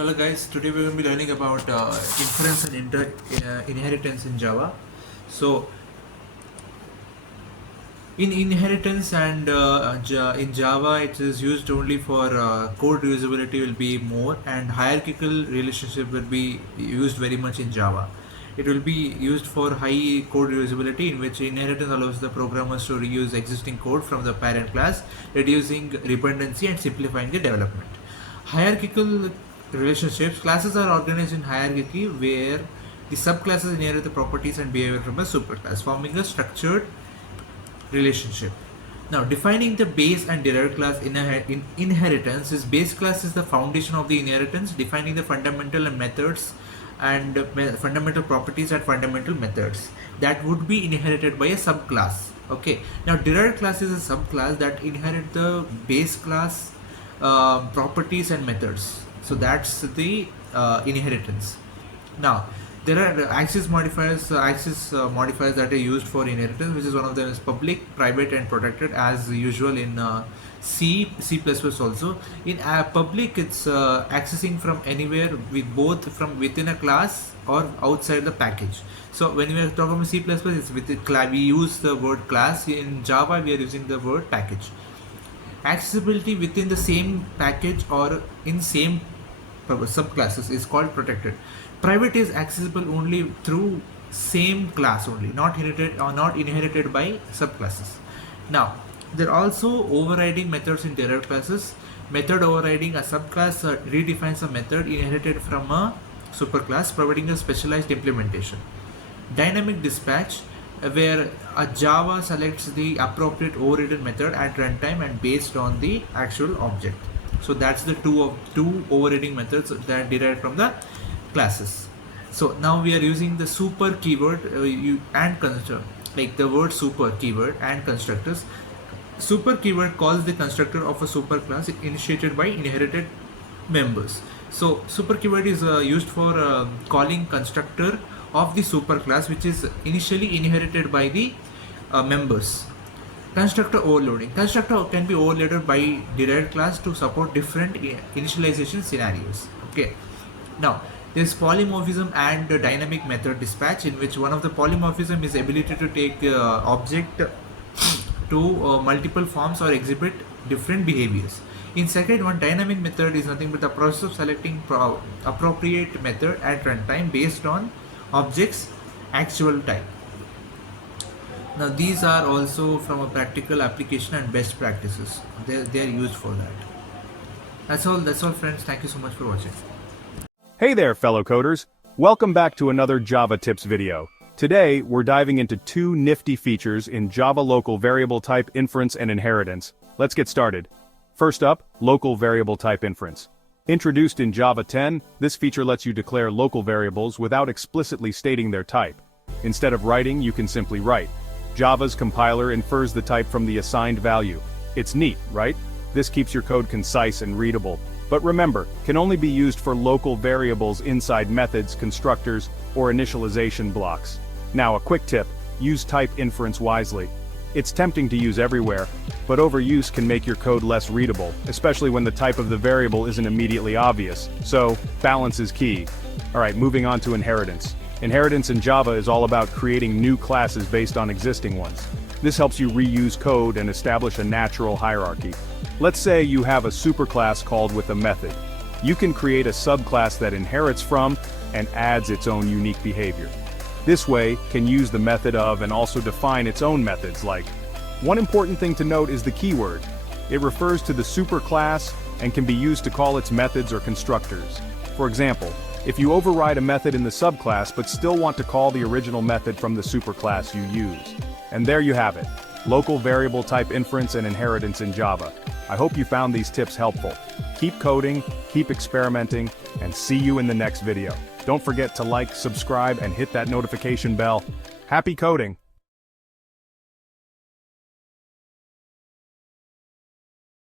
Hello guys, today we're going to be learning about inference and inheritance in Java. So in inheritance and in Java it is used only for code reusability will be more, and hierarchical relationship will be used very much in Java. It will be used for high code reusability, in which inheritance allows the programmers to reuse existing code from the parent class, reducing redundancy and simplifying the development. Hierarchical relationships: classes are organized in hierarchy where the subclasses inherit the properties and behavior from a superclass, forming a structured relationship. Now, defining the base and derived class in inheritance is: base class is the foundation of the inheritance, defining the fundamental and methods and fundamental properties and fundamental methods that would be inherited by a subclass. Okay. Now, derived class is a subclass that inherit the base class properties and methods. So that's the inheritance. Now, there are access modifiers that are used for inheritance, which is one of them is public, private, and protected, as usual in C++ also. In public, it's accessing from anywhere, with both from within a class or outside the package. So when we are talking about C++, it's we use the word class. In Java, we are using the word package. Accessibility within the same package or in same subclasses is called protected. Private is accessible only through same class only, not inherited by subclasses. Now, there are also overriding methods in derived classes. Method overriding: a subclass redefines a method inherited from a superclass, providing a specialized implementation. Dynamic dispatch, where a Java selects the appropriate overridden method at runtime and based on the actual object. So that's the two overriding methods that derived from the classes. So now we are using the super keyword and constructor, like the word super keyword and constructors. Super keyword calls the constructor of a superclass initiated by inherited members. So super keyword is used for calling constructor of the superclass which is initially inherited by the members. Constructor overloading. Constructor can be overloaded by derived class to support different initialization scenarios. Okay. Now, there's polymorphism and dynamic method dispatch, in which one of the polymorphism is ability to take object to multiple forms or exhibit different behaviors. In second one, dynamic method is nothing but the process of selecting appropriate method at runtime based on object's actual type. Now, these are also from a practical application and best practices. They are used for that. That's all friends. Thank you so much for watching. Hey there, fellow coders! Welcome back to another Java Tips video. Today, we're diving into two nifty features in Java local variable type inference and inheritance. Let's get started. First up, local variable type inference. Introduced in Java 10, this feature lets you declare local variables without explicitly stating their type. Instead of writing, you can simply write. Java's compiler infers the type from the assigned value. It's neat, right? This keeps your code concise and readable. But remember, can only be used for local variables inside methods, constructors, or initialization blocks. Now, a quick tip: use type inference wisely. It's tempting to use everywhere, but overuse can make your code less readable, especially when the type of the variable isn't immediately obvious. So, balance is key. Alright, moving on to inheritance. Inheritance in Java is all about creating new classes based on existing ones. This helps you reuse code and establish a natural hierarchy. Let's say you have a superclass called with a method. You can create a subclass that inherits from and adds its own unique behavior. This way, can use the method of and also define its own methods like. One important thing to note is the keyword. It refers to the superclass and can be used to call its methods or constructors. For example, if you override a method in the subclass but still want to call the original method from the superclass you use. And there you have it. Local variable type inference and inheritance in Java. I hope you found these tips helpful. Keep coding, keep experimenting, and see you in the next video. Don't forget to like, subscribe, and hit that notification bell. Happy coding!